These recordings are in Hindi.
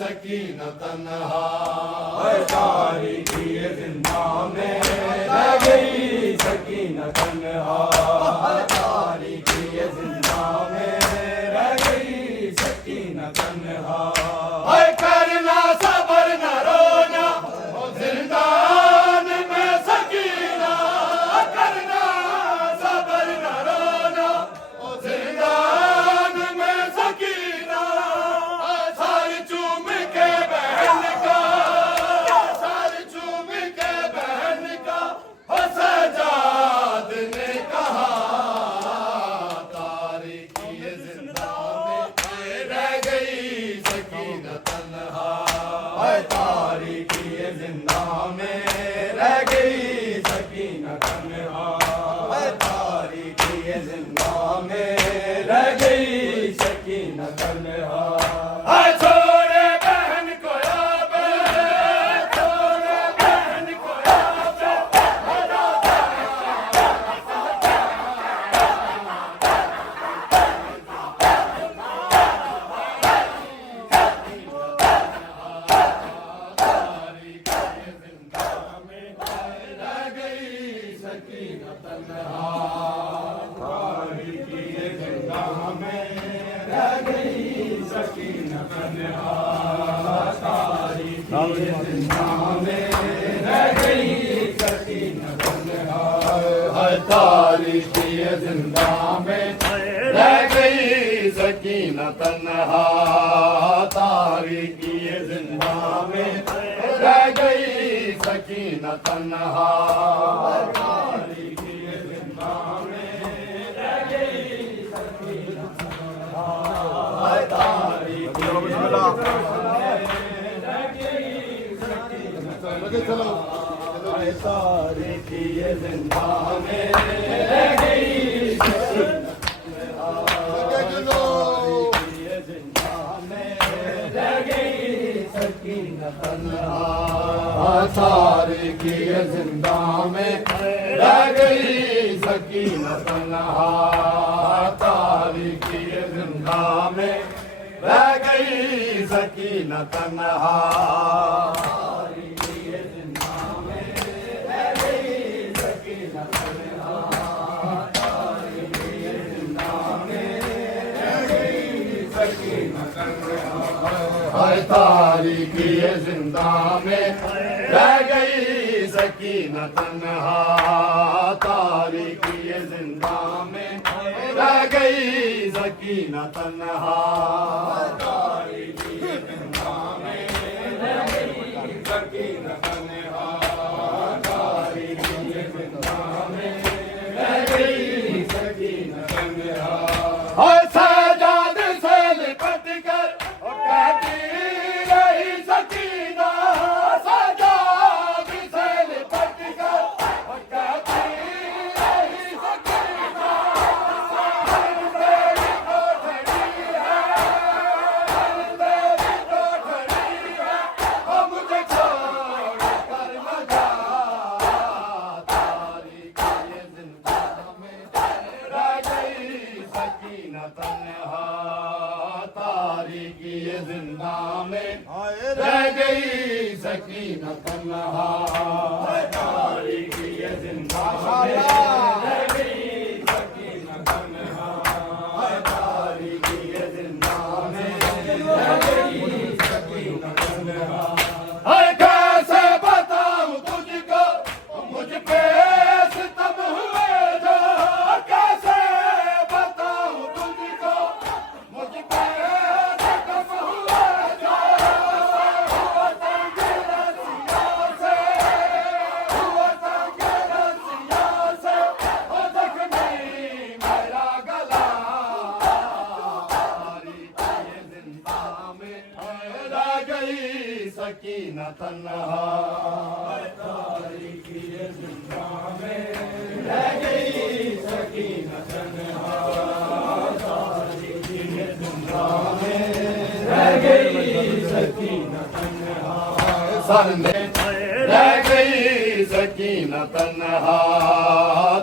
सकीना तन्हा, तारीकी जिंदा में रह गई सकीना तन्हा, तारीकी जिंदा में रह गई सकीना तन्हा। करना सबर न रोना जिंदान में सकीना, करना सबर न रोना जिंदान में सकीना। सर चूम के बहन का, सर चूम के बहन का सजाद ने कहा, तारीकी जिंदा में रह गई सकीना तन्हा, तारीकी जिंदा में रह गई सकीना तन्हा, तारीकी जिंदा में रह गई सकीना तन्हा। छोड़े बहन को याद, छोड़े बहन को याद, रह गई सकीना तन्हा, तारीकी जिंदा में रह गई सकीना तन्हा, तारीकी जिंदा में रह गई सकीना तन्हा, तारीकी जिंदा में रह गई सकीना तन्हा, तारीकी जिंदा में रह गई सकीना तन्हा, तारीकी जिंदा में रह गई सकीना तन्हा, तारीकी जिंदा में रह गई सकीना तन्हा, तारीकी जिंदा में रह गई सकीना तन्हा, तारीकी जिंदा में रह गई सकीना तन्हा, तारीकी जिंदा में रह गई सकीना तन्हा, तारीकी जिंदा में रह गई सकीना तन्हा, तारीकी जिंदा में रह गई सकीना तन्हा, तारीकी जिंदा में रह गई सकीना तन्हा, तारीकी जिंदा में रह गई सकीना तन्हा, तारीकी जिंदा में रह गई सकीना तन्हा, तारीकी जिंदा में रह गई सकीना तन्हा। सजाद से लिपट कर कहती रही सकीना, सजाद से लिपट कर कहती रही सकीना, तेरी कोठरी है, तेरी कोठरी है, ओ मुझे छोड़ कर न जा, तारीकी जिंदा में रह गई सकीना तन्हा, तारीकी जिंदा में रह गई सकीना तन्हा, तारीकी जिंदा में रह गई सकीना तन्हा, तारीकी जिंदा में रह गई सकीना तन्हा। कैसे बताऊं तुझको मुझ पे सितम हुए जो, कैसे बताऊं तुझको मुझ पे सितम हुए जो, हुआ तंग रसिया से, हुआ तंग रसिया से, ओ जख्मी मेरा गला, तारीकी जिंदा में रह गई सकीना तन्हा, तारीकी जिंदा में रह गई सकीना तन्हा, तारीकी जिंदा में रह गई सकीना तन्हा, सर में रह गई सकीना तन्हा,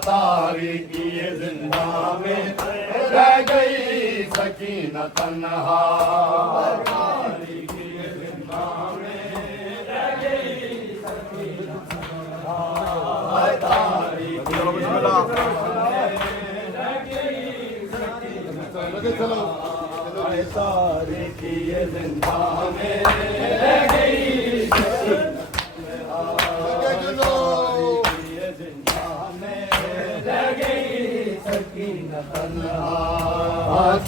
तारीकी जिंदा में रह गई सकीना तन्हा, तारीकी चलो तारे की ये जिंदा में रह गई ये जिंदा में रह गई सकीना तन्हा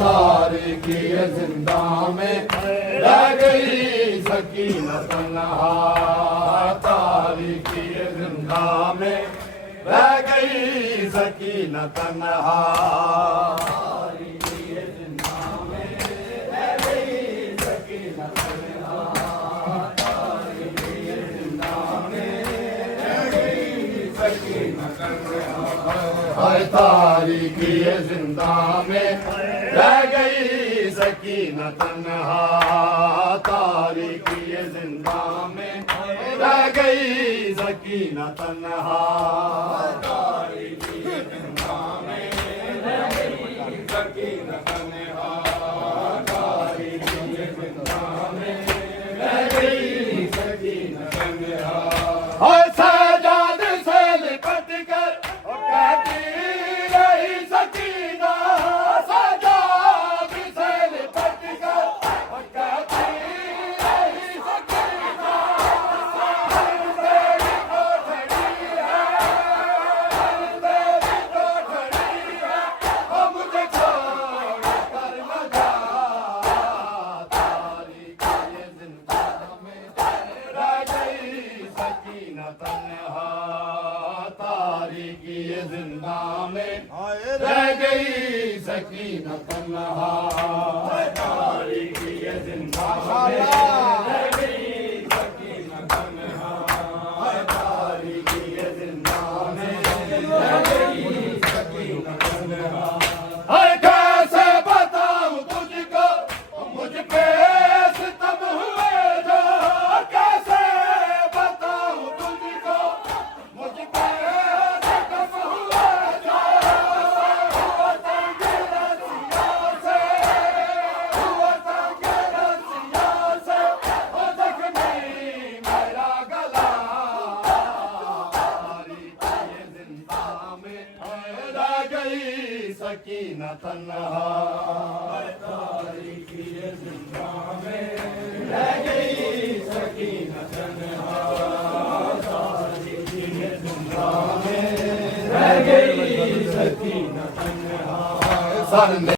तारे की ये जिंदा में रह गई सकीना तन्हा तारे की ये जिंदा में रह गई सकीना तन्हा तारीखी जिंदा में रह गई सकीना तन्हा तारीखी जिंदा में रह गई सकीना तन्हा तारीखी जिंदा में रह गई सकीना तन्हा तारीखी जिंदा में रह गई सकीना तन्हा सजाद से लिपट कर कहती रही सकीना सजाद से लिपट कर कहती रही सकीना तेरी कोठड़ी है तेरी कोठड़ी है वो मुझे छोड़ कर न जा तारीखी जिंदा में रह गई सकीना तन्हा तारीखी जिंदा में रह गई सकीना तन्हा तारीखी जिंदा में रह गई सकीना तन्हा तारीखी जिंदा में रह गई सकीना तन्हा कैसे बताऊं तुझको मुझ पे सितम हुए जो कैसे बताऊं तुझको मुझ पे सितम हुए जो हुआ तंग रसिया से हुआ तंग रसिया से ओ जख्मी मेरा गला तारीखी जिंदा में रह गई सकीना तन्हा तारीखी जिंदा में रह गई सकीना तन्हा तारीखी जिंदा में रह गई सकीना तन्हा